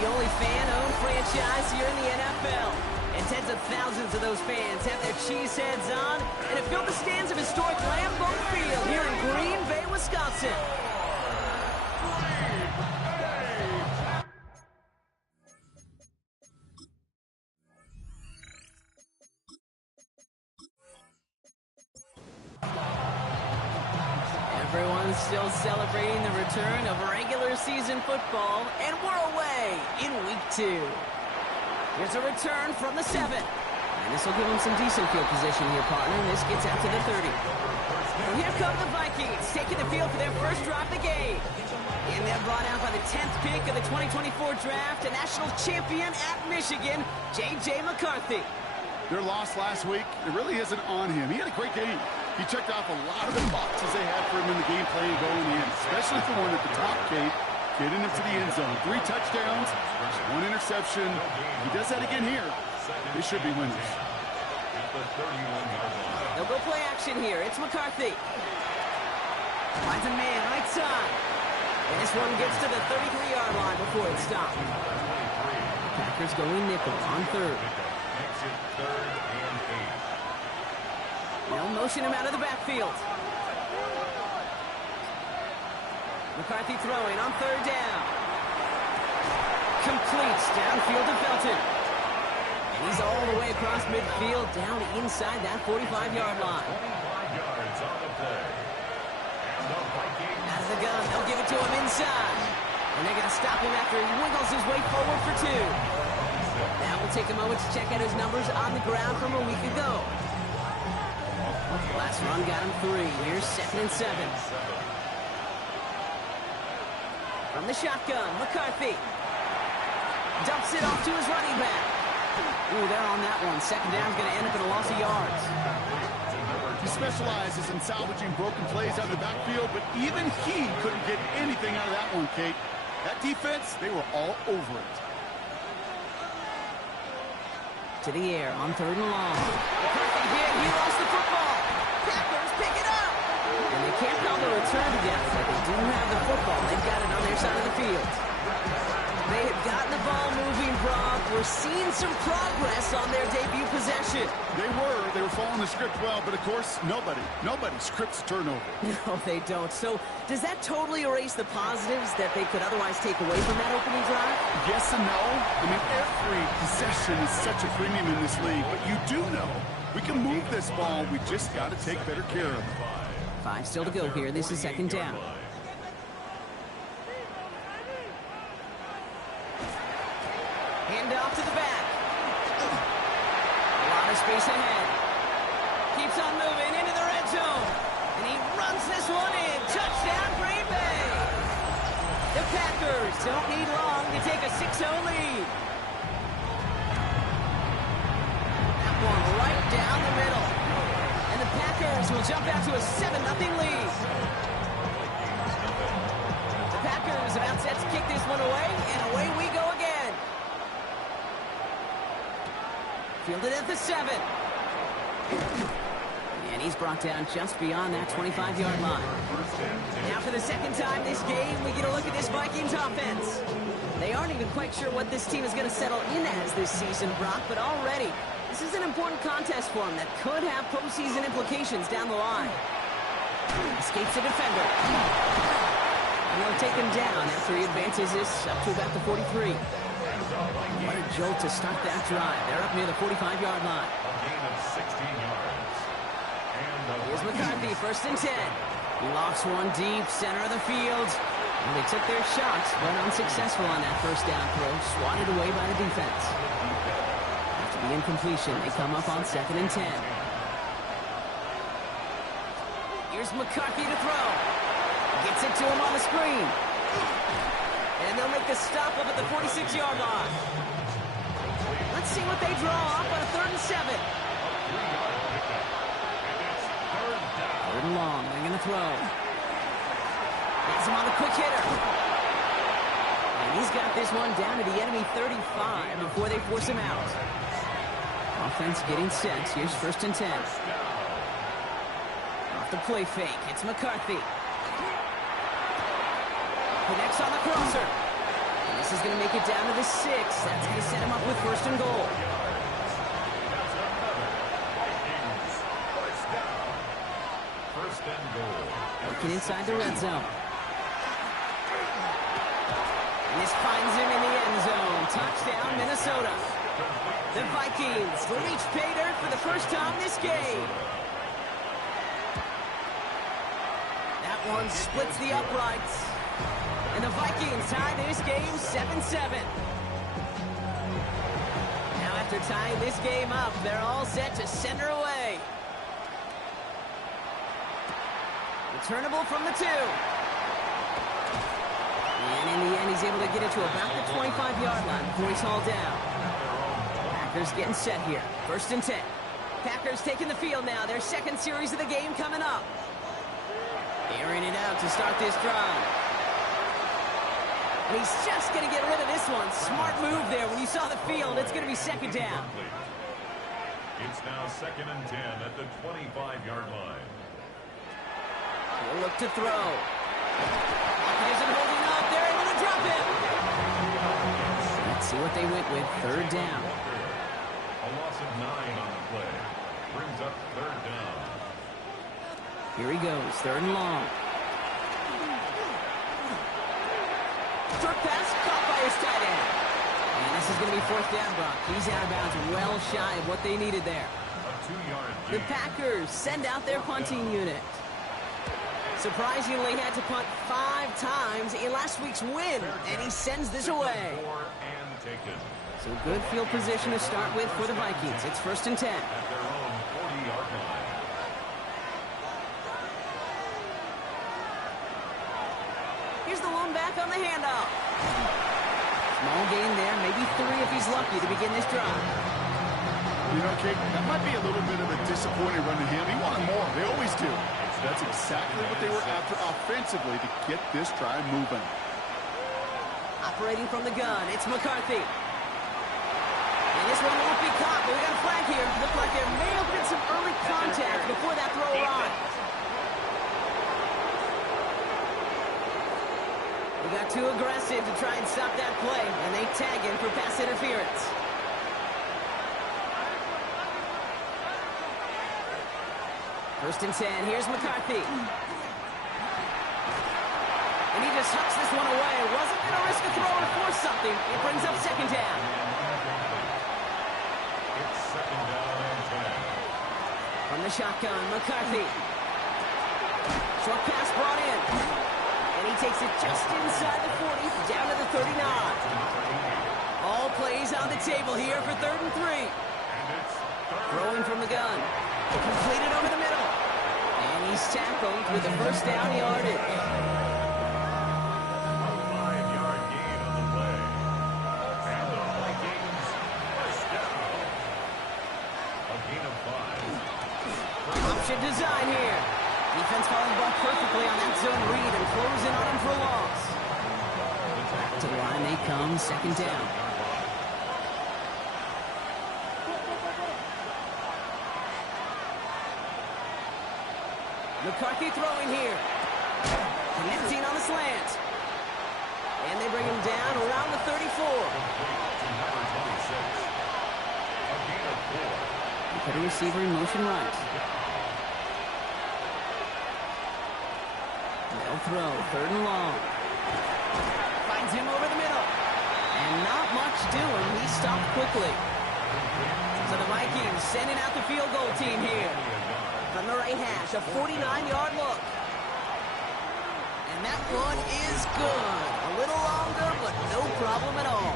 the only fan-owned franchise here in the NFL. And tens of thousands of those fans have their cheese heads on and have filled the stands of historic Lambeau Field here in Green Bay, Wisconsin. Everyone's still celebrating the return of regular season football, and we're away in week 2. Here's a return from the 7. And this will give them some decent field position here, partner. And this gets out to the 30. And here come the Vikings, taking the field for their first drive of the game. And they're brought out by the 10th pick of the 2024 draft, a national champion at Michigan, J.J. McCarthy. Their loss last week, it really isn't on him. He had a great game. He checked off a lot of the boxes they had for him in the game plan going in, especially the one at the top, Kate, getting him to the end zone. 3 touchdowns, 1 interception. If he does that again here, they should be winners. They'll go play action here. It's McCarthy. Finds a man right side. And this one gets to the 33-yard line before it's stopped. Packers going nickel on 3rd. They'll motion him out of the backfield. McCarthy throwing on 3rd down. Completes downfield to Felton. And he's all the way across midfield, down inside that 45-yard line. Out of the gun, they'll give it to him inside. And they're going to stop him after he wiggles his way forward for 2. Now we'll take a moment to check out his numbers on the ground from a week ago. Last run got him 3. Here's 2nd and 7. From the shotgun, McCarthy dumps it off to his running back. Ooh, they're on that one. 2nd down's going to end up in a loss of yards. He specializes in salvaging broken plays out of the backfield, but even he couldn't get anything out of that one, Kate. That defense, they were all over it. To the air on 3rd and long. McCarthy here, he lost the football. Packers pick it up. And they can't call the return together, but they do have the football. They've got it on their side of the field. They have gotten the ball moving, Brock. We're seeing some progress on their debut possession. They were following the script well, but of course, nobody scripts a turnover. No, they don't. So does that totally erase the positives that they could otherwise take away from that opening drive? Yes and no. I mean, every possession is such a premium in this league, but you do know we can move this ball. We just got to take better care of it. 5 still to go here. This is 2nd down. Hand off to the back. A lot of space ahead. Keeps on moving into the red zone. And he runs this one in. Touchdown, Green Bay. The Packers don't need long to take a 6-0 lead. That one right down the middle. And the Packers will jump out to a 7-0 lead. The Packers about set to kick this one away, and away we go again. Fielded at the 7. And he's brought down just beyond that 25-yard line. Now for the 2nd time this game, we get a look at this Vikings offense. They aren't even quite sure what this team is going to settle in as this season, Brock, but already this is an important contest for them that could have postseason implications down the line. Escapes a defender. And they'll take him down after he advances this up to about the 43. What a jolt to start that drive. They're up near the 45-yard line. Here's McCarthy, 1st and 10. He lofts one deep, center of the field. And they took their shots, but unsuccessful on that 1st down throw. Swatted away by the defense. After the incompletion, they come up on 2nd and 10. Here's McCarthy to throw. Gets it to him on the screen. And they'll make the stop up at the 46-yard line. Let's see what they draw up on a 3rd and 7. 3rd and long. They're going to throw. Gets him on the quick hitter. And he's got this one down to the enemy 35 before they force him out. Offense getting set. Here's 1st and 10. Off the play fake. It's McCarthy. Connects on the crosser. This is going to make it down to the 6. That's going to set him up with first and goal. First and goal. Looking inside the red zone. And this finds him in the end zone. Touchdown, Minnesota. The Vikings reach pay dirt for the first time this game. That one splits the uprights. And the Vikings tie this game 7-7. Now after tying this game up, they're all set to center away. Returnable from the 2. And in the end, he's able to get it to about the 25-yard line before he's hauled down. Packers getting set here. First and 10. Packers taking the field now. Their second series of the game coming up. Airing it out to start this drive. And he's just going to get rid of this one. Smart move there. When you saw the field, it's going to be second down. It's now second and 10 at the 25-yard line. He'll look to throw. He isn't holding up. They're able to drop him. Let's see what they went with. Third down. A loss of 9 on the play. Brings up third down. Here he goes. Third and long. Short pass caught by his tight end. And this is going to be fourth down, Brock. He's out of bounds, well shy of what they needed there. A 2-yard The gain. Packers send out their punting unit. Surprisingly, had to punt 5 times in last week's win, and he sends this away. And taken So good field position to start with for the Vikings. It's first and 10. at their own 40-yard line. Here's the lone back on the handoff. Small gain there, maybe 3 if he's lucky to begin this drive. You know, Kate, that might be a little bit of a disappointing run to him. He wanted more. They always do. That's exactly what they were after offensively to get this drive moving. Operating from the gun, it's McCarthy. And this one won't be caught, but we got a flag here. Looked like there may have been some early contact before that throw arrived. We got too aggressive to try and stop that play, and they tag him for pass interference. First and 10, here's McCarthy. And he just hucks this one away. Wasn't going to risk a throw and force something. It brings up second down. It's second down and 10. From the shotgun, McCarthy. Short pass brought in. And he takes it just inside the 40, down to the 39. All plays on the table here for third and 3. Throwing from the gun. Completed over the middle. And he's tackled with the first down yardage. A 5-yard gain on the play. And the Vikings first down. A gain of 5. Option design here. Defense following the ball perfectly on that zone read and closing on him for a loss. To the line they come, second down. McCarthy throwing here. Connecting on the slant. And they bring him down around the 34. Number 26. A gain of 4. Put a receiver in motion right. They'll throw, third and long. Finds him over the middle. And not much doing. He stopped quickly. So the Vikings sending out the field goal team here. From the right hash, a 49-yard look. And that one is good. A little longer, but no problem at all.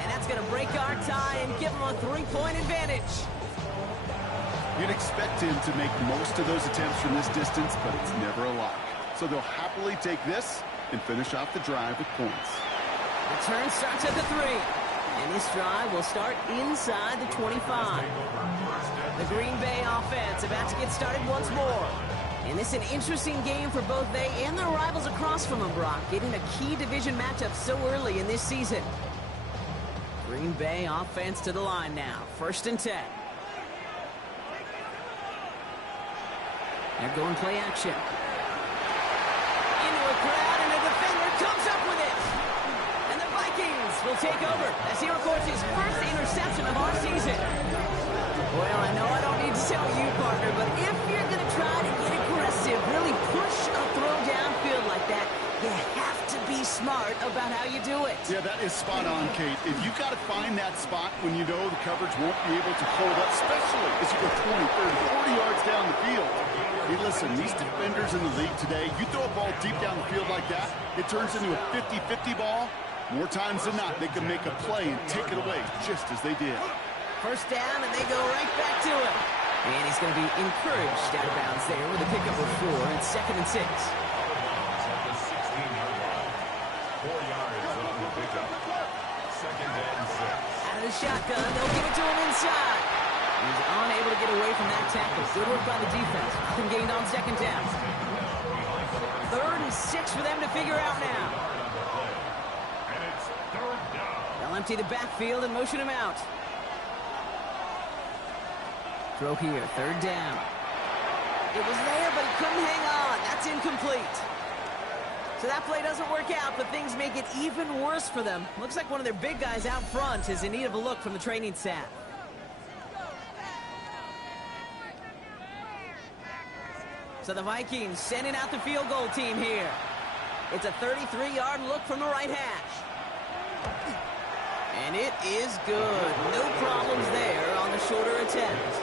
And that's going to break our tie and give them a 3-point advantage. You'd expect him to make most of those attempts from this distance, but it's never a lot. So they'll happily take this and finish off the drive with points. Return starts at the 3. And this drive will start inside the 25. The Green Bay offense about to get started once more. And this is an interesting game for both they and their rivals across from them, Brock, getting a key division matchup so early in this season. Green Bay offense to the line now. First and 10. They're going play action. Into a crowd, and a defender comes up with it. And the Vikings will take over as he records his first interception of our season. Well, I know I don't need to tell you, partner, but if you're going to try to get aggressive, really push a throw downfield like that, you have to be smart about how you do it. Yeah, that is spot on, Kate. If you've got to find that spot when you know the coverage won't be able to hold up, especially as you go 20, 30, 40 yards down the field. Hey, listen, these defenders in the league today, you throw a ball deep down the field like that, it turns into a 50-50 ball. More times than not, they can make a play and take it away just as they did. First down, and they go right back to him. And he's going to be encouraged out of bounds there with a pickup of 4 and 2nd and 6. At the 16-yard line. 4 yards on the pickup. 2nd and 6. Out of the shotgun, they'll give it to him inside. He's unable to get away from that tackle. Good work by the defense. Nothing gained on 2nd down. 3rd and 6 for them to figure out now. And it's 3rd down. They'll empty the backfield and motion him out. Throw here, 3rd down. It was there, but he couldn't hang on. That's incomplete. So that play doesn't work out, but things make it even worse for them. Looks like one of their big guys out front is in need of a look from the training staff. So the Vikings sending out the field goal team here. It's a 33-yard look from the right hash. And it is good. No problems there on the shorter attempt.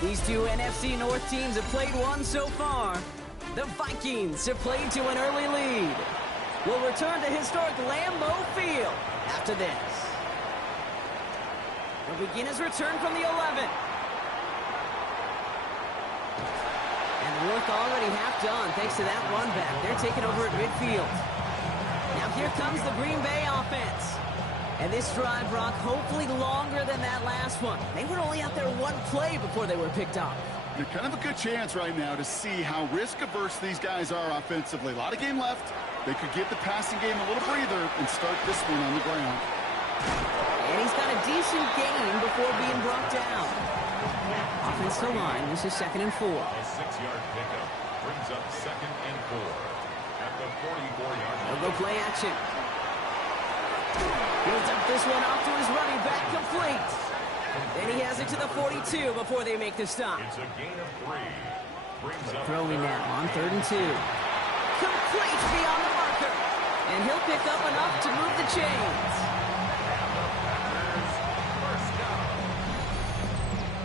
These two NFC North teams have played one so far. The Vikings have played to an early lead. We'll return to historic Lambeau Field after this. He'll begin his return from the 11. And the work already half done thanks to that run back. They're taking over at midfield. Now here comes the Green Bay offense. And this drive, Brock, hopefully longer than that last one. They were only out there one play before they were picked off. You're kind of a good chance right now to see how risk-averse these guys are offensively. A lot of game left. They could give the passing game a little breather and start this one on the ground. And he's got a decent gain before being brought down. Offensive line, this is 2nd and 4. A 6-yard pickup brings up 2nd and 4 at the 44-yard line. They'll go play action. Builds up this one off to his running back, complete. Then he has it to the 42 before they make the stop. It's a gain of 3. Brings up Throwing now on 3rd and 2. Complete beyond the marker. And he'll pick up enough to move the chains. First down.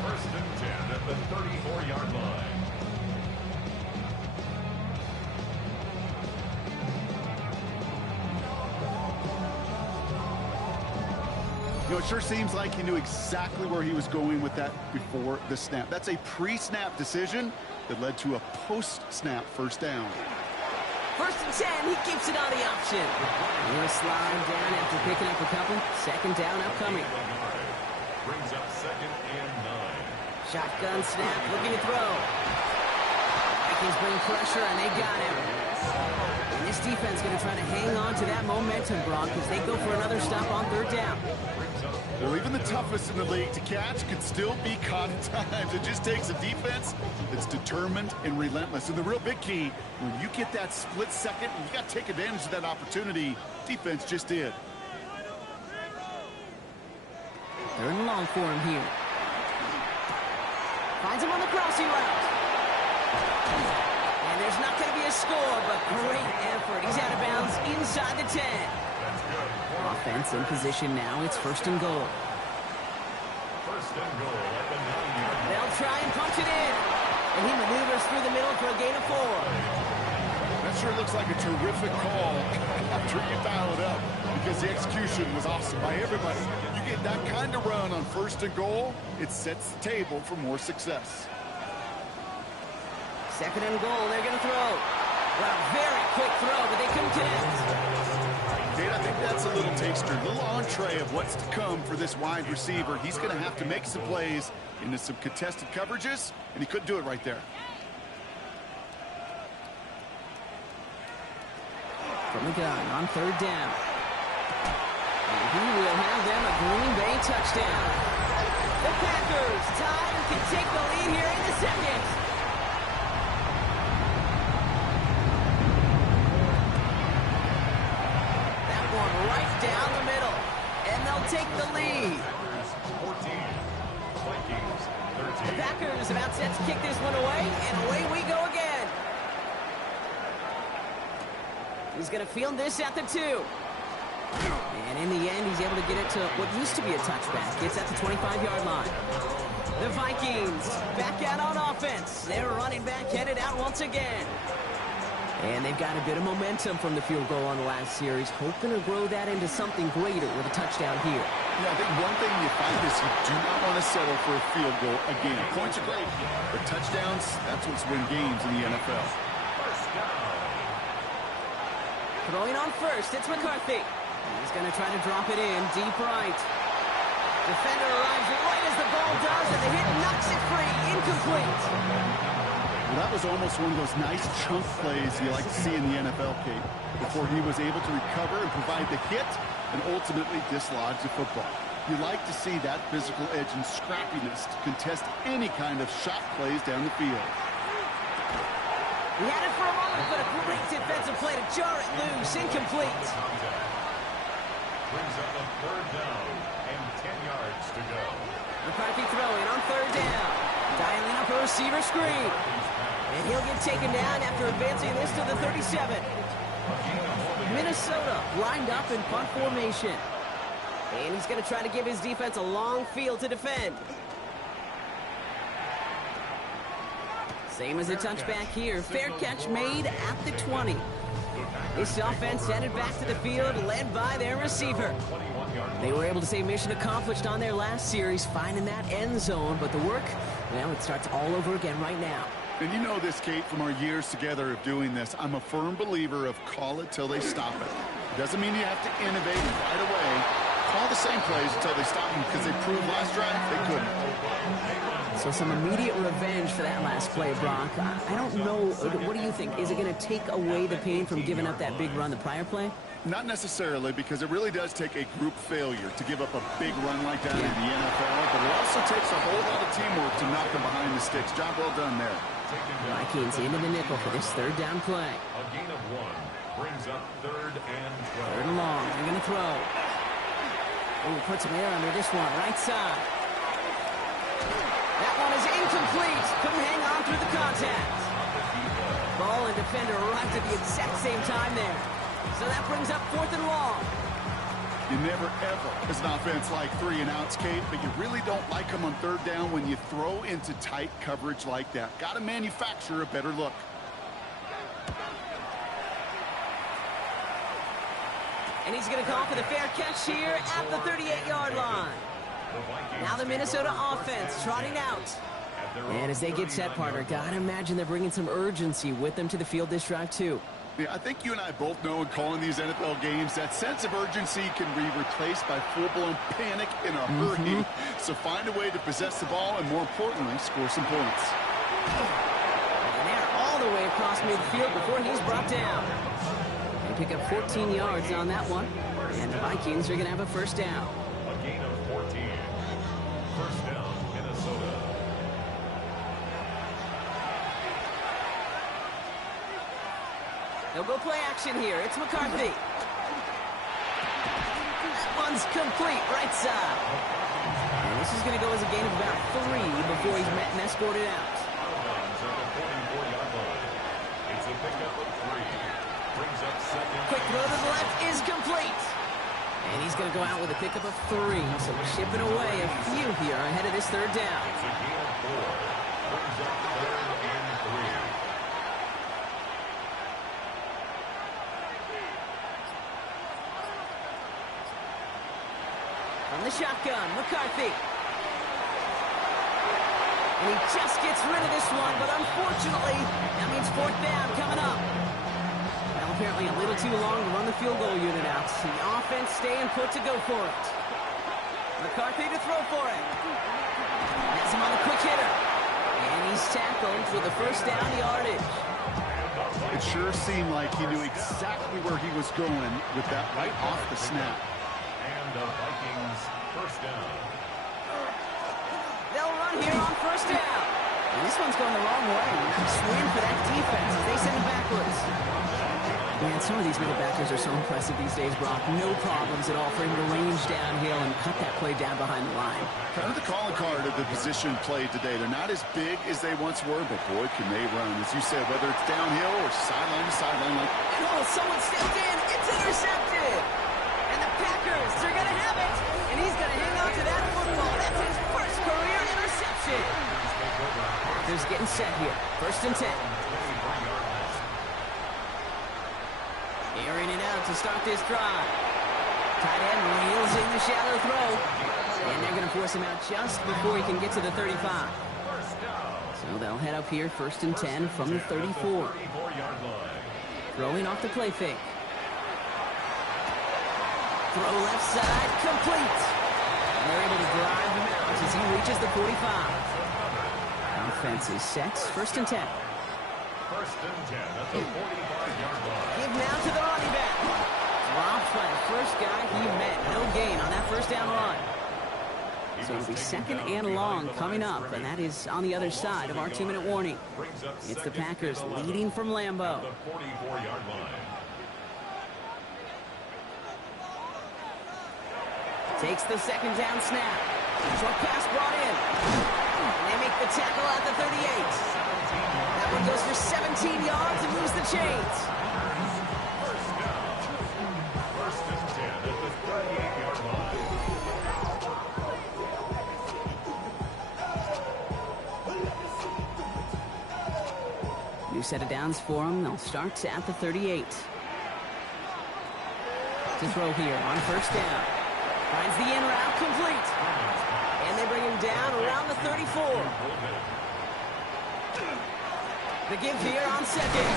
1st and 10 at the 34-yard line. You know, it sure seems like he knew exactly where he was going with that before the snap. That's a pre-snap decision that led to a post-snap first down. 1st and 10, he keeps it on the option. And he'll slide down after picking up a couple. 2nd down upcoming. Brings up 2nd and 9. Shotgun snap, looking to throw. Vikings bring pressure, and they got him. And this defense going to try to hang on to that momentum, Brock, as they go for another stop on 3rd down. Well, even the toughest in the league to catch could still be caught at times. It just takes a defense that's determined and relentless. And the real big key, when you get that split second, you got to take advantage of that opportunity. Defense just did. 3rd and long for him here. Finds him on the crossing route. And there's not going to be a score, but great effort. He's out of bounds inside the 10. Offense in position now. It's 1st and goal. 1st and goal at the 9-yard line. They'll try and punch it in. And he maneuvers through the middle for a gain of 4. That sure looks like a terrific call after you dial it up, because the execution was awesome by everybody. You get that kind of run on 1st and goal, it sets the table for more success. 2nd and goal. They're going to throw. Well, a very quick throw, but they couldn't connect. Dave, I think that's a little taster, a little entree of what's to come for this wide receiver. He's going to have to make some plays into some contested coverages, and he couldn't do it right there. From the gun on 3rd down. And he will have them a Green Bay touchdown. The Packers tie and can take the lead here in the 2nd. That one right down the middle. take the lead. 14, Vikings The 13. Packers about set to kick this one away, and away we go again. He's going to field this at the 2. And in the end, he's able to get it to what used to be a touchback. It's at the 25-yard line. The Vikings back out on offense. They're running back headed out once again. And they've got a bit of momentum from the field goal on the last series, hoping to grow that into something greater with a touchdown here. Yeah, I think one thing you find is you do not want to settle for a field goal again. Points are great, but touchdowns, that's what's win games in the NFL. First down. Throwing on first, it's McCarthy. He's going to try to drop it in deep right. Defender arrives right as the ball does, and the hit knocks it free. Incomplete. Well, that was almost one of those nice chunk plays you like to see in the NFL, Kate, before he was able to recover and provide the hit and ultimately dislodge the football. You like to see that physical edge and scrappiness to contest any kind of shot plays down the field. He had it for a moment, but a great defensive play to jar it loose. Incomplete. Brings up a third down and 10 yards to go. McCarthy throwing on third down. Dialing up a receiver screen. And he'll get taken down after advancing this to the 37. Minnesota lined up in punt formation. And he's going to try to give his defense a long field to defend. Same as a touchback here. Fair catch made at the 20. This offense headed back to the field, led by their receiver. They were able to say mission accomplished on their last series, finding that end zone. But the work, well, it starts all over again right now. And you know this, Kate, from our years together of doing this. I'm a firm believer of call it till they stop it. Doesn't mean you have to innovate right away. Call the same plays until they stop them, because they proved last drive they couldn't. So some immediate revenge for that last play, Brock. I don't know. What do you think? Is it going to take away the pain from giving up that big run the prior play? Not necessarily, because it really does take a group failure to give up a big run like that in the NFL, but it also takes a whole lot of teamwork to knock them behind the sticks. Job well done there. Vikings into the nickel for this third down play. A gain of 1 brings up third and 12. Third and long. They're going to throw. Ooh, put some air under this one. Right side. That one is incomplete. Couldn't hang on through the contact. Ball and defender arrived at the exact same time there. So that brings up fourth and long. You never, ever, as an offense, like 3 and outs, Kate, but you really don't like them on third down when you throw into tight coverage like that. Got to manufacture a better look. And he's going to call for the fair catch here at the 38-yard line. Now the Minnesota offense trotting out. And as they get set, partner, gotta imagine they're bringing some urgency with them to the field this drive, too. Yeah, I think you and I both know in calling these NFL games that sense of urgency can be replaced by full-blown panic in a hurry. So find a way to possess the ball and, more importantly, score some points. And they're all the way across midfield before he's brought down. They pick up 14 yards on that one. And the Vikings are going to have a first down. A gain of 14. First down, Minnesota. They'll go play action here. It's McCarthy. That one's complete, right side. And this is going to go as a gain of about 3 before he's met and escorted out. It's a pickup of 3. Brings up second. Quick throw to the left is complete. And he's going to go out with a pickup of 3. So chipping away a few here ahead of this third down. It's a gain of 4. Brings up third and 3. From the shotgun, McCarthy. And he just gets rid of this one, but unfortunately, that means fourth down coming up. Well, apparently a little too long to run the field goal unit out. The offense staying put to go for it. McCarthy to throw for it. Has him on the quick hitter. And he's tackled for the first down yardage. It sure seemed like he knew exactly where he was going with that right off the snap. And the Vikings first down. They'll run here on first down. And this one's going the wrong way. Nice win for that defense as they send it backwards. Man, some of these middle backers are so impressive these days, Brock. No problems at all for him to range downhill and cut that play down behind the line. Kind of the calling card of the position played today. They're not as big as they once were, but boy, can they run. As you said, whether it's downhill or sideline to sideline. And oh, someone stepped in. It's intercepted. And the Packers, they're going to have it. And he's going to hang on to that football. That's his first career interception. Packers getting set here. 1st and 10. Airing it out to start this drive. Tight end reels in the shallow throw. And they're going to force him out just before he can get to the 35. So they'll head up here 1st and 10 from the 34. Throwing off the play fake. Throw left side, complete. And they're able to drive him out as he reaches the 45. Offense is set, 1st and 10. 1st and 10 at the 45-yard line. Give now to the running back. Dropped by the first guy he met. No gain on that 1st down run. So it'll be 2nd and long coming up, and that is on the other side of our 2-minute warning. It's the Packers leading from Lambeau. The 44-yard line. Takes the 2nd down snap. Short pass brought in. And they make the tackle at the 38. That one goes for 17 yards and moves the chains. First down. 1st and 10 at the 38-yard line. New set of downs for them. They'll start at the 38. To throw here on 1st down. Finds the in route complete. And they bring him down around the 34. The give here on 2nd.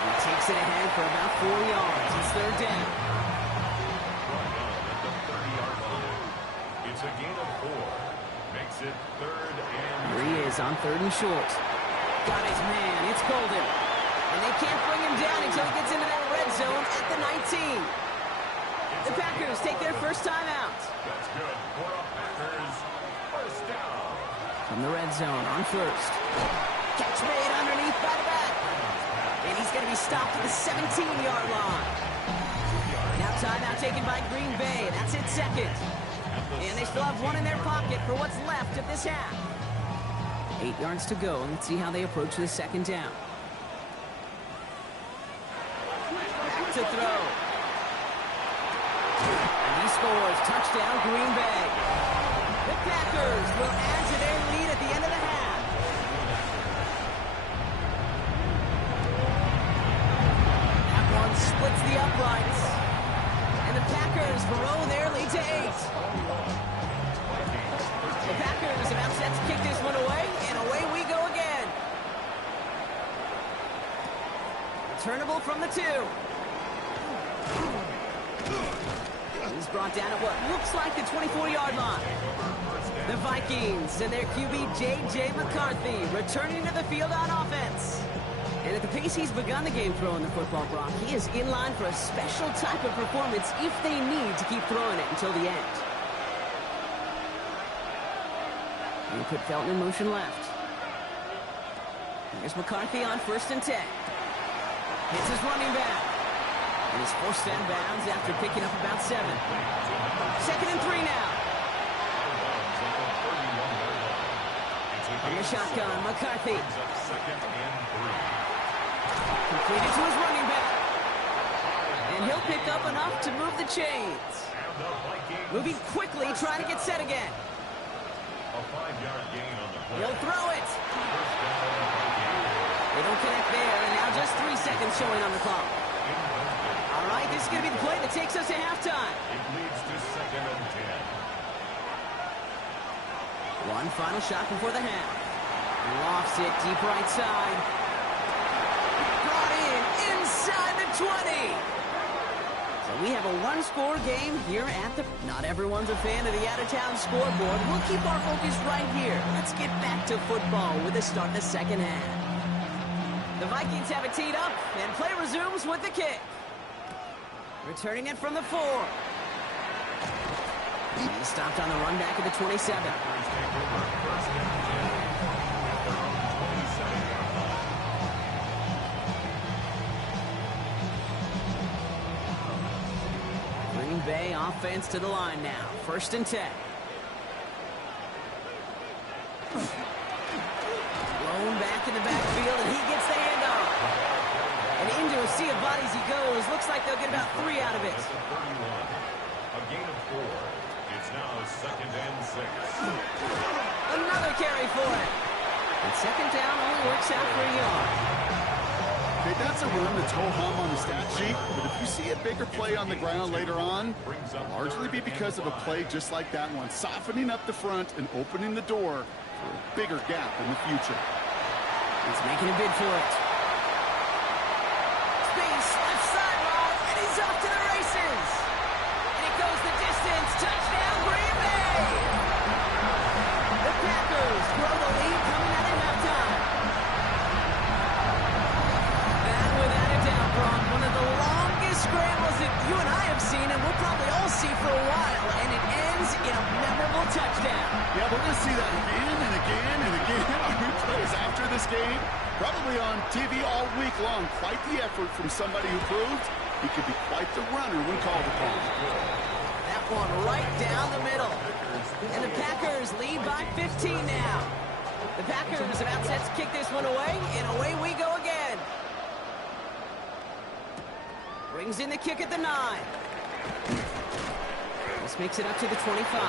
He takes it ahead for about 4 yards. It's 3rd down. At the 30-yard line. It's a gain of 4. Makes it 3rd and... Here he is on 3rd and short. Got his man. It's Golden. And they can't bring him down until he gets into that red zone at the 19. The Packers take their first time out. That's good for the Packers. 1st down. From the red zone on 1st. Catch made underneath by the back. And he's going to be stopped at the 17-yard line. Now timeout taken by Green Bay. That's it 2nd. And they still have one in their pocket for what's left of this half. 8 yards to go. Let's see how they approach the 2nd down. Back to throw. And he scores. Touchdown, Green Bay. The Packers will add to their lead at the end of the half. That one splits the uprights. And the Packers grow their lead to 8. The Packers are now set to kick this one away, and away we go again. Returnable from the 2. He's brought down at what looks like the 24-yard line. The Vikings and their QB J.J. McCarthy returning to the field on offense. And at the pace he's begun the game throwing the football, Brock, he is in line for a special type of performance if they need to keep throwing it until the end. And put Felton in motion left. Here's McCarthy on 1st and 10. Hits his running back. And he's forced out of bounds after picking up about 7. 2nd and 3 now. From the shotgun, McCarthy. Completed to his running back. And he'll pick up enough to move the chains. Moving quickly, trying to get set again. A 5-yard gain on the play. He'll throw it. They don't connect there, and now just 3 seconds showing on the clock. All right, this is going to be the play that takes us to halftime. It leads to 2nd and 10. One final shot before the half. Lofts it deep right side. Brought in inside the 20. So we have a one-score game here at the... Not everyone's a fan of the out-of-town scoreboard. We'll keep our focus right here. Let's get back to football with the start of the 2nd half. The Vikings have it teed up, and play resumes with the kick. Returning it from the 4. He stopped on the run back at the 27. Bay offense to the line now. 1st and 10. Blown back in the backfield, and he gets the handoff. And into a sea of bodies he goes. Looks like they'll get about 3 out of it. A gain of 4. It's now 2nd and 6. Another carry for it. And 2nd down only works out for a yard. Okay, that's a run that's ho-hum on the stat sheet, but if you see a bigger play on the ground later on, it'll largely be because of a play just like that one, softening up the front and opening the door for a bigger gap in the future. He's making a bid for it. Space, left sideline, and he's off to the races. And it goes the distance. Touchdown, Green Bay! The Packers grow the lead coming out of halftime. And without a doubt, Brock, one of the longest scrambles that you and I have seen, and we'll probably all see for a while, and it ends in a memorable touchdown. Yeah, we're going to see that again and again and again on replays after this game. Probably on TV all week long. Quite the effort from somebody who proved he could be quite the runner when called upon. That one right down the middle. And the Packers lead by 15 now. The Packers about set to kick this one away, and away we go again. Brings in the kick at the 9. This makes it up to the 25.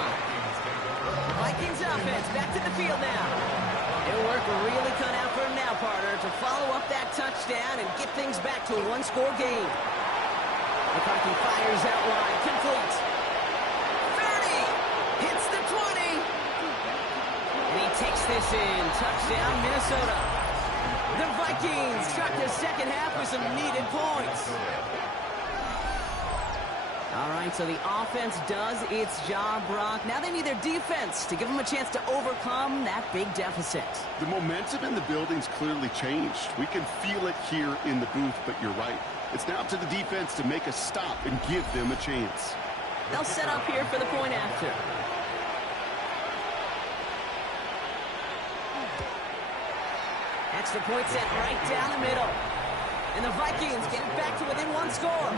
Vikings offense back to the field now. It'll work really cut out for him now, partner, to follow up that touchdown and get things back to a one-score game. McCarthy fires out wide, complete. 30, hits the 20. And he takes this in. Touchdown, Minnesota. The Vikings start the second half with some needed points. All right, so the offense does its job, Brock. Now they need their defense to give them a chance to overcome that big deficit. The momentum in the building's clearly changed. We can feel it here in the booth, but you're right. It's now up to the defense to make a stop and give them a chance. They'll set up here for the point after. Extra point set right down the middle. And the Vikings get it back to within one score.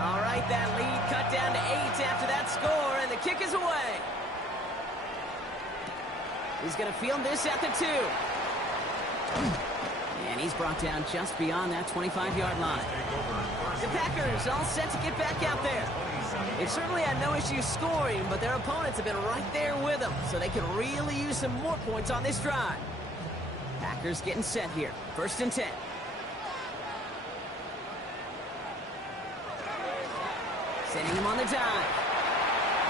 All right, that lead cut down to 8 after that score, and the kick is away. He's going to field this at the 2. And he's brought down just beyond that 25-yard line. The Packers all set to get back out there. They've certainly had no issue scoring, but their opponents have been right there with them, so they can really use some more points on this drive. Packers getting set here. 1st and 10. Sending him on the dive.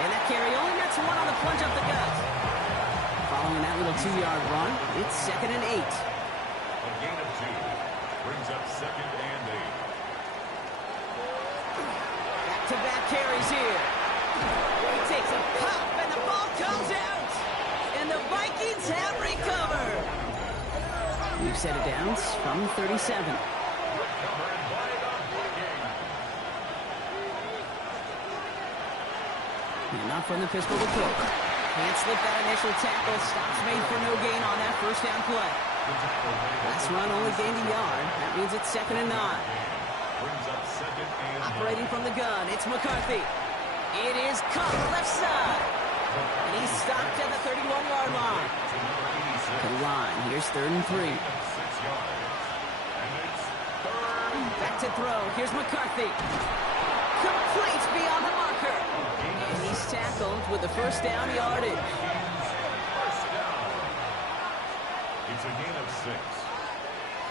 And that carry only gets 1 on the plunge up the gut. Following that little 2-yard run, it's 2nd and 8. A gain of 2 brings up 2nd and 8. Back-to-back carries here. He takes a pop, and the ball comes out. And the Vikings have recovered. We've set it down from 37. And not from the pistol to Cook. Can't slip that initial tackle. Stops made for no gain on that 1st down play. Last run only gained a yard. That means it's 2nd and 9. Operating from the gun, it's McCarthy. It is Cook, left side. And he's stopped at the 31-yard line. To the line, here's 3rd and 3. Back to throw, here's McCarthy. Complete beyond the marker. And he's tackled with the 1st down yardage. It's a gain of 6.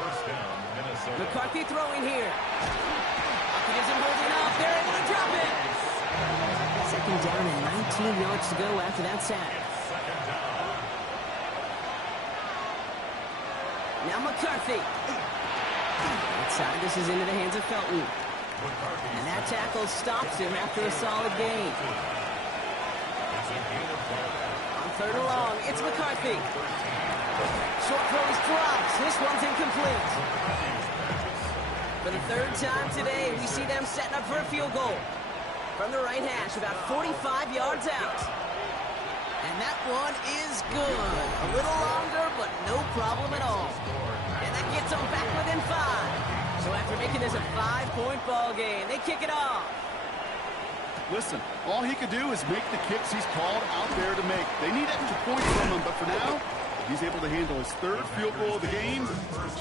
1st down, Minnesota. McCarthy throwing here. Bucket isn't holding up. They're able to drop it. 2nd down and 19 yards to go after that sack. Now McCarthy. Outside, this is into the hands of Felton. And that tackle stops him after a solid gain. On 3rd and long, it's McCarthy. Short throws drops. This one's incomplete. For the 3rd time today, we see them setting up for a field goal. From the right hash, about 45 yards out. And that one is good. A little longer, but no problem at all. And that gets them back within 5. So after making this a 5-point ball game, they kick it off. Listen, all he could do is make the kicks he's called out there to make. They need extra points from him, but for now, he's able to handle his 3rd field goal of the game,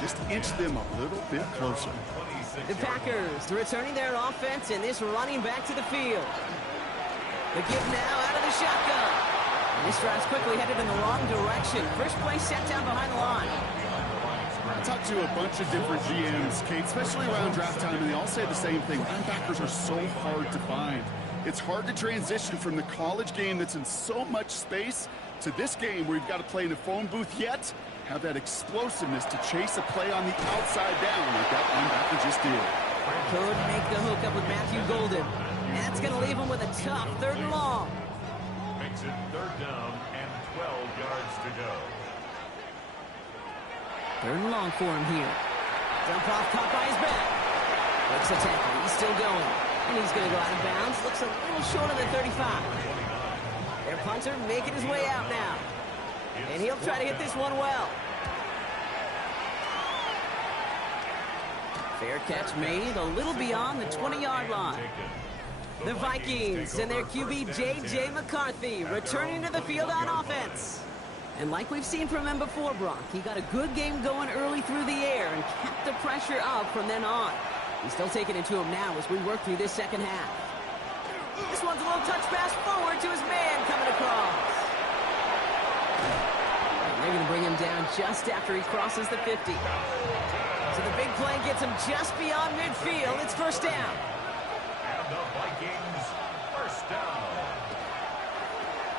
just inch them a little bit closer. The Packers returning their offense and this running back to the field. The give now out of the shotgun. And this drive's quickly headed in the wrong direction. First play set down behind the line. I talked to a bunch of different GMs, Kate, especially around draft time, and they all say the same thing. Linebackers are so hard to find. It's hard to transition from the college game that's in so much space to this game where you've got to play in a phone booth yet have that explosiveness to chase a play on the outside down like that linebacker just did. Could make the hook up with Matthew Golden. And that's going to leave him with a tough 3rd and long. Makes it 3rd down and 12 yards to go. 3rd and long for him here. Dump off, caught by his back. Breaks the tackle. He's still going. And he's going to go out of bounds. Looks a little short of the 35. Their punter making his way out now. And he'll try to hit this one well. Fair catch made a little beyond the 20-yard line. The Vikings and their QB J.J. McCarthy returning to the field on offense. And like we've seen from him before, Brock, he got a good game going early through the air and kept the pressure up from then on. He's still taking it to him now as we work through this second half. This one's a little touch pass forward to his man coming across. And they're going to bring him down just after he crosses the 50. So the big play gets him just beyond midfield. It's 1st down. And the Vikings, 1st down.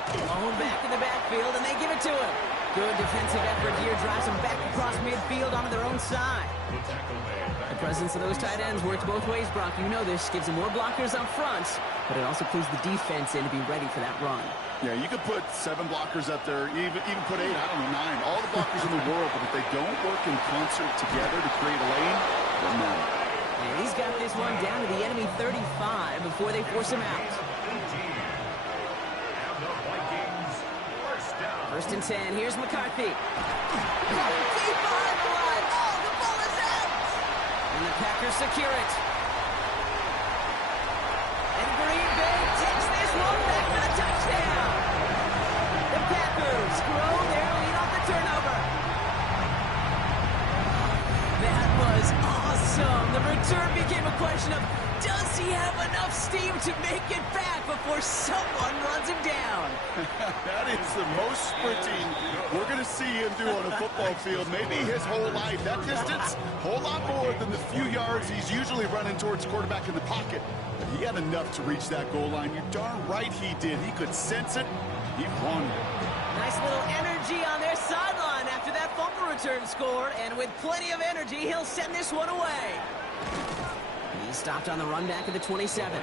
Blown back in the backfield, and they give it to him. Good defensive effort here drives them back across midfield onto their own side. The presence of those tight ends works both ways, Brock. You know this. Gives them more blockers up front, but it also clues the defense in to be ready for that run. Yeah, you could put 7 blockers up there, even put 8, I don't know, 9. All the blockers in the world, but if they don't work in concert together to create a lane, they're not. And he's got this one down to the enemy 35 before they force him out. 1st and 10. Here's McCarthy. Deep behind the line. Oh, the ball is out. And the Packers secure it. And Green Bay takes this one back for the touchdown. The Packers grow their lead off the turnover. That was awesome. The return became a question of, does he have enough steam to make it back before someone runs him down? That is the most sprinting we're going to see him do on a football field. Maybe his whole life. That distance, whole lot more than the few yards he's usually running towards quarterback in the pocket. But he had enough to reach that goal line. You're darn right he did. He could sense it. He wanted it. Nice little energy on their sideline after that fumble return scored. And with plenty of energy, he'll send this one away. He stopped on the run back at the 27.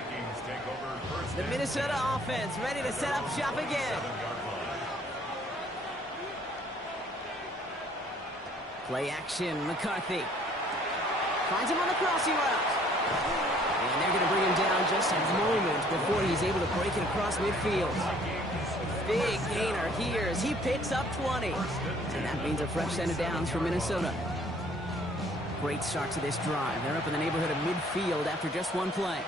The Minnesota offense ready to set up shop again. Play action, McCarthy. Finds him on the crossing route. And they're going to bring him down just a moment before he's able to break it across midfield. Big gainer here as he picks up 20. And that means a fresh set of downs for Minnesota. Great start to this drive. They're up in the neighborhood of midfield after just one play.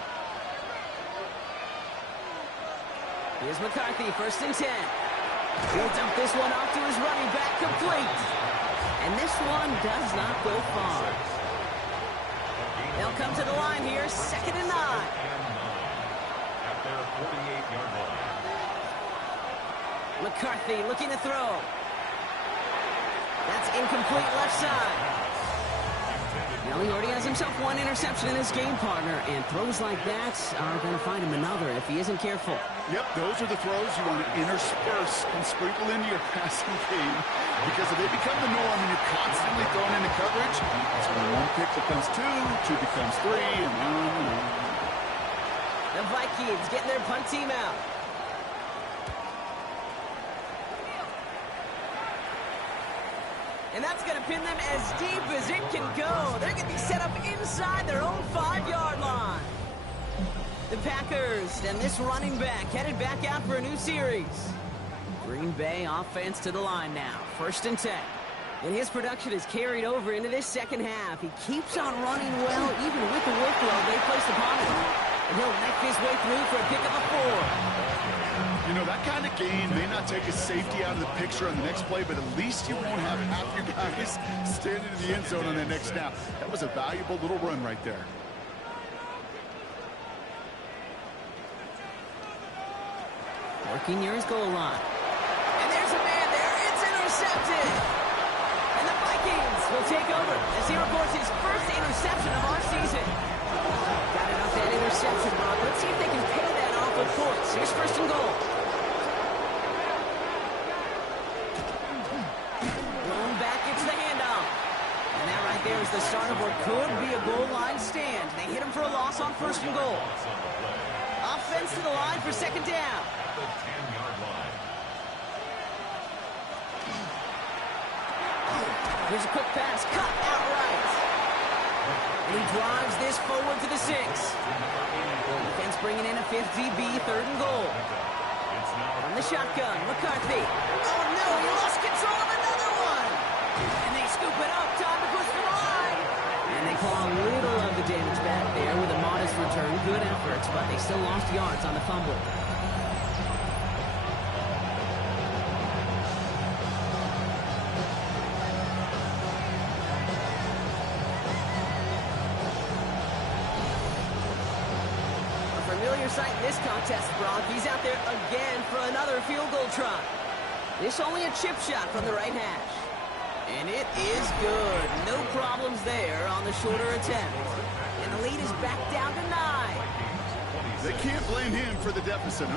Here's McCarthy, 1st and 10. He'll dump this one off to his running back, complete. And this one does not go far. They'll come to the line here, 2nd and 9. At their 48-yard line. McCarthy looking to throw. That's incomplete left side. Now he already has himself one interception in his game, partner, and throws like that are going to find him another if he isn't careful. Yep, those are the throws you want to intersperse and sprinkle into your passing game, because if they become the norm and you're constantly thrown into coverage, so when one pick becomes 2, 2 becomes 3, and on. The Vikings getting their punt team out. And that's going to pin them as deep as it can go. They're going to be set up inside their own 5-yard line. The Packers and this running back headed back out for a new series. Green Bay offense to the line now. 1st and 10. And his production is carried over into this second half. He keeps on running well, even with the workload they placed upon him. And he'll knife his way through for a pickup of 4. You know, that kind of gain may not take a safety out of the picture on the next play, but at least you won't have half your guys standing in the end zone on that next snap. That was a valuable little run right there. Working near his goal line. And there's a man there. It's intercepted. And the Vikings will take over as he records his first interception of our season. Got it off that interception, Mark. Let's see if they can pay that off with points. Here's 1st and goal. Thrown back, it's the handoff. And that right there is the start of what could be a goal line stand. They hit him for a loss on 1st and goal. Offense to the line for 2nd down. The 10-yard line. Here's a quick pass, cut outright. And he drives this forward to the 6. Defense bringing in a 5th DB, 3rd and goal. From the shotgun, McCarthy. Oh no, he lost control of another one. And they scoop it up, time to push the line. And they claw a little of the damage back there with a modest return. Good efforts, but they still lost yards on the fumble. Sight in this contest, Brock. He's out there again for another field goal try. This only a chip shot from the right hash. And it is good. No problems there on the shorter attempt. And the lead is back down to 9. They can't blame him for the deficit.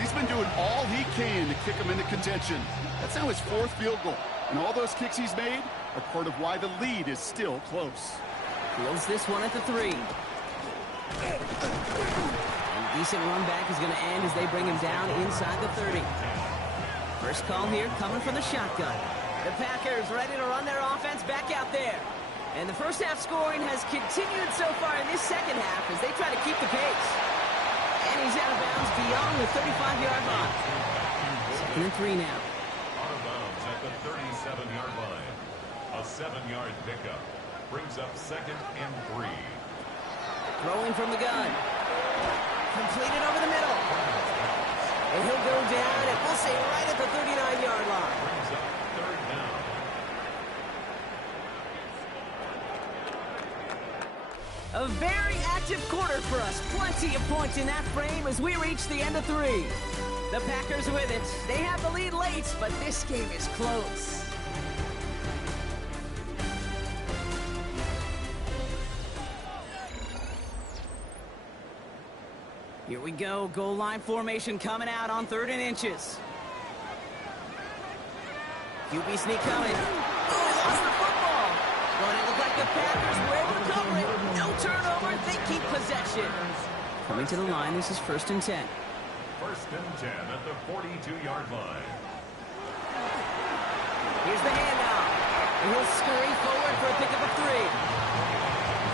He's been doing all he can to kick him into contention. That's now his 4th field goal. And all those kicks he's made are part of why the lead is still close. Fields this one at the 3. Decent run back is going to end as they bring him down inside the 30. First call here coming from the shotgun. The Packers ready to run their offense back out there. And the first half scoring has continued so far in this second half as they try to keep the pace. And he's out of bounds beyond the 35-yard line. 2nd and 3 now. Out of bounds at the 37-yard line. A 7-yard pickup brings up 2nd and 3. Throwing from the gun. Completed over the middle. And he'll go down, and we'll say right at the 39-yard line. Brings up 3rd down. A very active quarter for us. Plenty of points in that frame as we reach the end of 3. The Packers with it. They have the lead late, but this game is close. Here we go. Goal line formation coming out on 3rd and inches. QB sneak coming. Oh, he lost the football. But it looked like the Packers were able to cover it. No turnover. They keep possession. Coming to the line, this is 1st and 10. 1st and 10 at the 42-yard line. Here's the handoff. And he'll scurry forward for a pickup of 3.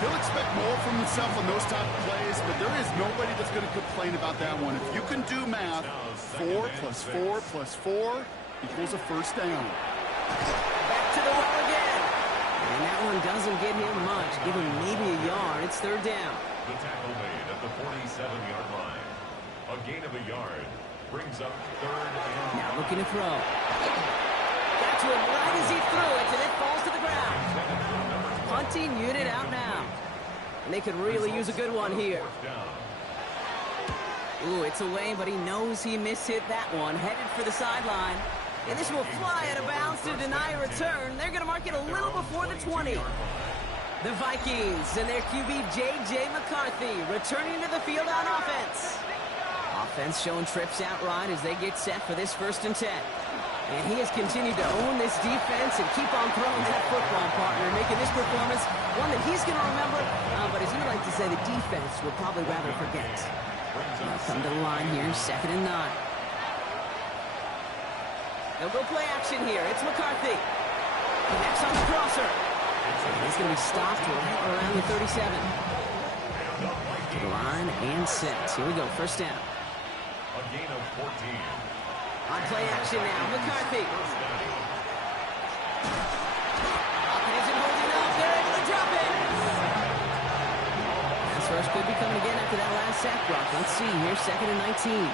He'll expect more from himself on those type of plays, but there is nobody that's going to complain about that one. If you can do math, 4 plus 4 plus 4 equals a 1st down. Back to the well again. And that one doesn't get him much. Give him maybe a yard. It's 3rd down. The tackle made at the 47-yard line. A gain of a yard brings up 3rd and now looking to throw. Got to him right as he threw it, and it falls to the ground. Punting unit out now. And they could really use a good one here. Ooh, it's away, but he knows he mishit that one. Headed for the sideline. And this will fly out of bounds to deny a return. They're going to mark it a little before the 20. The Vikings and their QB J.J. McCarthy returning to the field on offense. Offense showing trips outright as they get set for this 1st and 10. And he has continued to own this defense and keep on throwing that football, partner, making this performance one that he's going to remember. But as you like to say, the defense will probably rather forget. Now come to the line here, 2nd and 9. They'll go play action here. It's McCarthy. Connects on the crosser. He's going to be stopped right around the 37. To the line and set. Here we go, 1st down. A gain of 14. On play action now, McCarthy. Pocket isn't holding up. They're able to drop it. Pass rush could be coming again after that last sack block. Let's see here, 2nd and 19.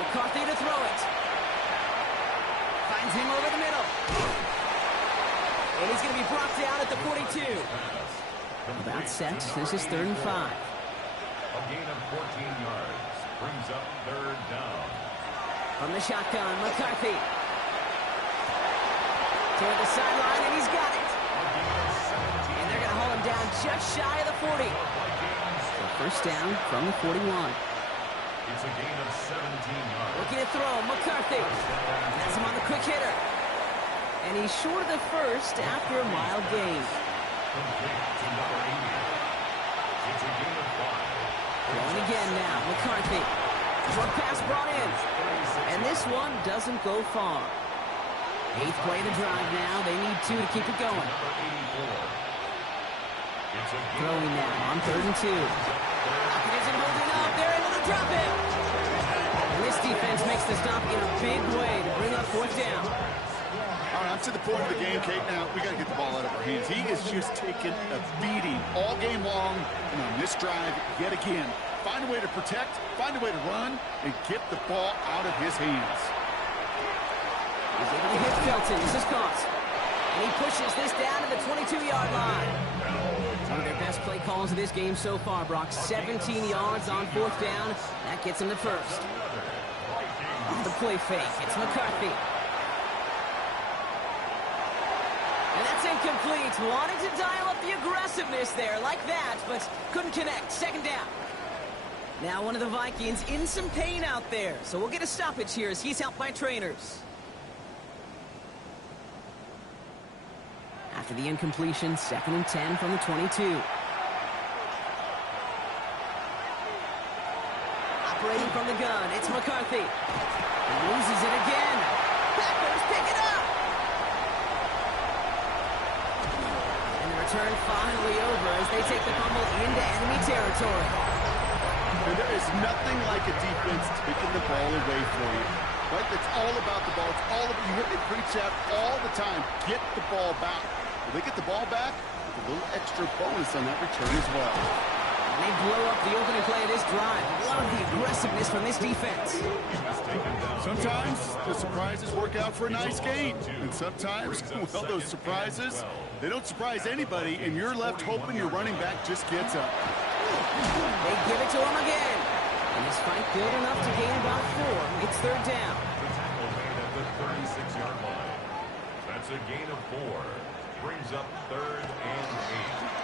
McCarthy to throw it. Finds him over the middle. And he's going to be brought down at the 42. About set. This is 3rd and 5. A gain of 14 yards brings up 3rd down. From the shotgun, McCarthy. Toward the sideline, and he's got it. And they're going to haul him down just shy of the 40. So 1st down from the 41. It's a gain of 17 yards. Looking to throw, McCarthy. Has him on the quick hitter. And he's short of the 1st after a mild gain. Complete to number 80. It's a gain of 5. Going again now, McCarthy. Short pass brought in. And this one doesn't go far. 8th play of the drive now. They need 2 to keep it going. Throwing now on 3rd and 2. Pocket isn't holding up. They're able to drop it. And this defense makes the stop in a big way to bring up 4th down. All right, I'm to the point of the game, Kate. Now, we got to get the ball out of our hands. He is just taking a beating all game long. And on this drive, yet again, find a way to protect, find a way to run, and get the ball out of his hands. He's able to hit Felton. This is caught. And he pushes this down to the 22-yard line. One of their best play calls of this game so far, Brock. 17 yards on 4th down. That gets him the 1st. On the play fake, it's McCarthy. And that's incomplete. Wanted to dial up the aggressiveness there like that, but couldn't connect. 2nd down. Now one of the Vikings in some pain out there, so we'll get a stoppage here as he's helped by trainers. After the incompletion, 2nd and 10 from the 22. Operating from the gun, it's McCarthy. He loses it again. Packers pick it up. And the return finally over as they take the fumble into enemy territory. And there is nothing like a defense taking the ball away from you. Right? It's all about the ball. It's all about, you hear me preach that all the time. Get the ball back. If they get the ball back, with a little extra bonus on that return as well. And they blow up the opening play of this drive. Love the aggressiveness from this defense. Sometimes the surprises work out for a nice game. And sometimes, well, those surprises, they don't surprise anybody, and you're left hoping your running back just gets up. They give it to him again. And this fight good enough to gain about 4. It's 3rd down. The tackle made at the 36-yard line. That's a gain of 4. Brings up 3rd and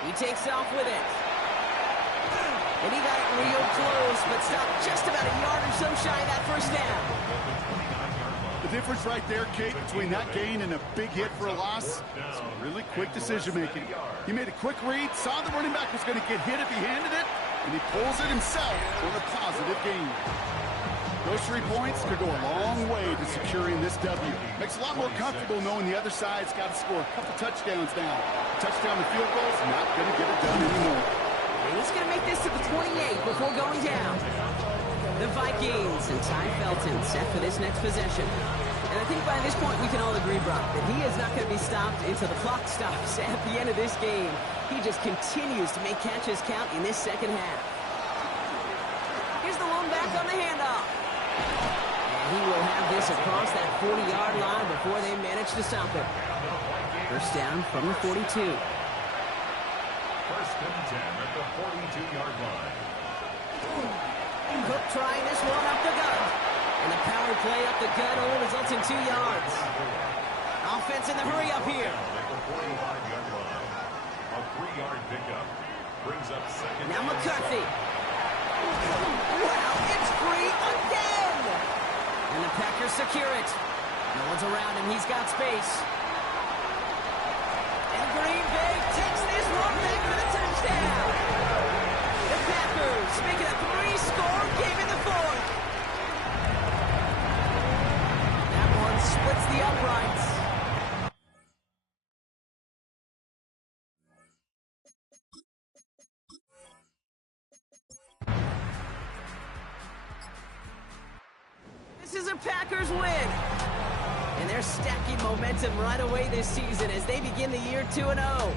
8. He takes off with it. And he got it real close, but stopped just about a yard or so shy of that 1st down. The difference right there, Kate, between that gain and a big hit for a loss, is really quick decision-making. He made a quick read, saw the running back was going to get hit if he handed it, and he pulls it himself for a positive gain. Those 3 points could go a long way to securing this W. Makes it a lot more comfortable knowing the other side's got to score a couple touchdowns now. Touchdown and field goals, not going to get it done anymore. And he's going to make this to the 28 before going down. The Vikings and Ty Felton set for this next possession. And I think by this point we can all agree, Brock, that he is not going to be stopped until the clock stops at the end of this game. He just continues to make catches count in this 2nd half. Here's the lone back on the handoff. And he will have this across that 40-yard line before they manage to stop it. 1st down from the 42. 1st and 10 at the 42-yard line. Cook trying this one up the gut. And the power play up the gut only results in 2 yards. Offense in the hurry up here. At the 45-yard line. A 3-yard pickup brings up 2nd. Now McCarthy. Wow, it's free again. And the Packers secure it. No one's around him. He's got space. And Green Bay takes this one back for the touchdown. The Packers make it a 3-score game in the 4th. That one splits the uprights. the Packers win. And they're stacking momentum right away this season as they begin the year 2-0.